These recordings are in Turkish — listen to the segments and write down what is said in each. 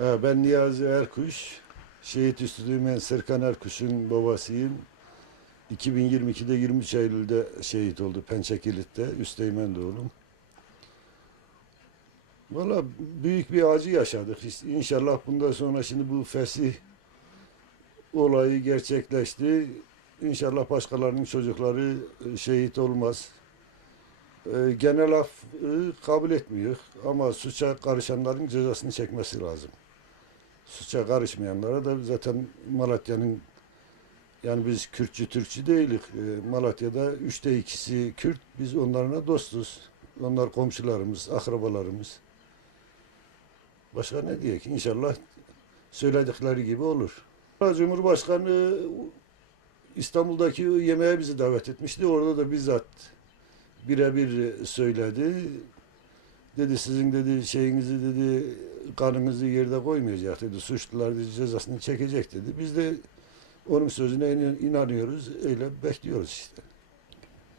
Ben Niyazi Erkuş. Şehit Üstü Serkan Erkuş'un babasıyım. 2022'de 23 Eylül'de şehit oldu Pençekilit'te. Üsteğmen doğumum. Valla büyük bir acı yaşadık. İnşallah bundan sonra şimdi bu fesih olayı gerçekleşti. İnşallah başkalarının çocukları şehit olmaz. E, Genel af e, kabul etmiyor ama suça karışanların cezasını çekmesi lazım. Suça karışmayanlara da zaten Malatya'nın yani biz Kürtçü Türkçü değiliz. E, Malatya'da üçte ikisi Kürt, biz onlarla dostuz. Onlar komşularımız, akrabalarımız. Başka ne diyek? İnşallah söyledikleri gibi olur. Cumhurbaşkanı İstanbul'daki yemeğe bizi davet etmişti. Orada da bizzat birebir söyledi. Dedi sizin dedi şeyinizi dedi kanınızı yerde koymayacak dedi. Suçlular dedi, cezasını çekecek dedi. Biz de onun sözüne inan- inanıyoruz. Öyle bekliyoruz işte.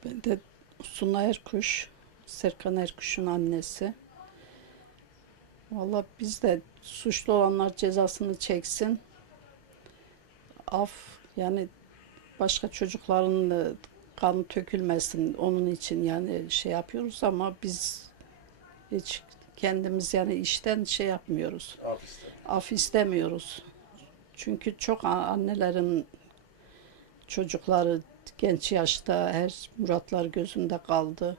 Ben de Suna Erkuş, Serkan Erkuş'un annesi. Valla biz de suçlu olanlar cezasını çeksin. Af yani başka çocukların da kanı tökülmesin onun için yani şey yapıyoruz ama biz hiç kendimiz yani işten şey yapmıyoruz. Af istemiyoruz. Çünkü çok annelerin çocukları genç yaşta her muratlar gözünde kaldı.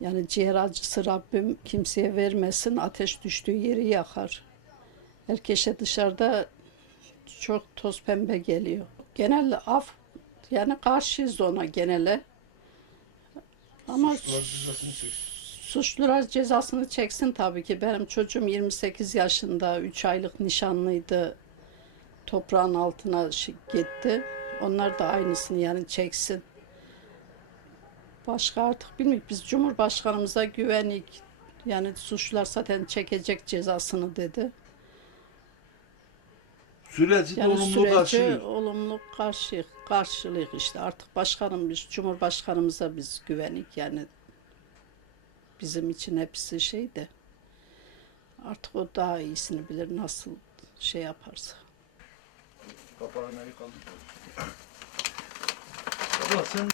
Yani ciğer acısı Rabbim kimseye vermesin, ateş düştüğü yeri yakar. Herkese dışarıda çok toz pembe geliyor. Genel af, yani karşıyız ona genele. Ama suçlular cezasını çeksin tabii ki. Benim çocuğum 28 yaşında, 3 aylık nişanlıydı. Toprağın altına gitti. Onlar da aynısını yani çeksin. Başka artık bilmiyorum. Biz Cumhurbaşkanımıza güvenik. Yani suçlular zaten çekecek cezasını dedi. Süreci de Yani olumlu süreci karşılıyor. olumlu karşı karşılık işte. Artık başkanım biz Cumhurbaşkanımıza biz güvenik yani bizim için hepsi şey de artık o daha iyisini bilir nasıl şey yaparsa. Baba sen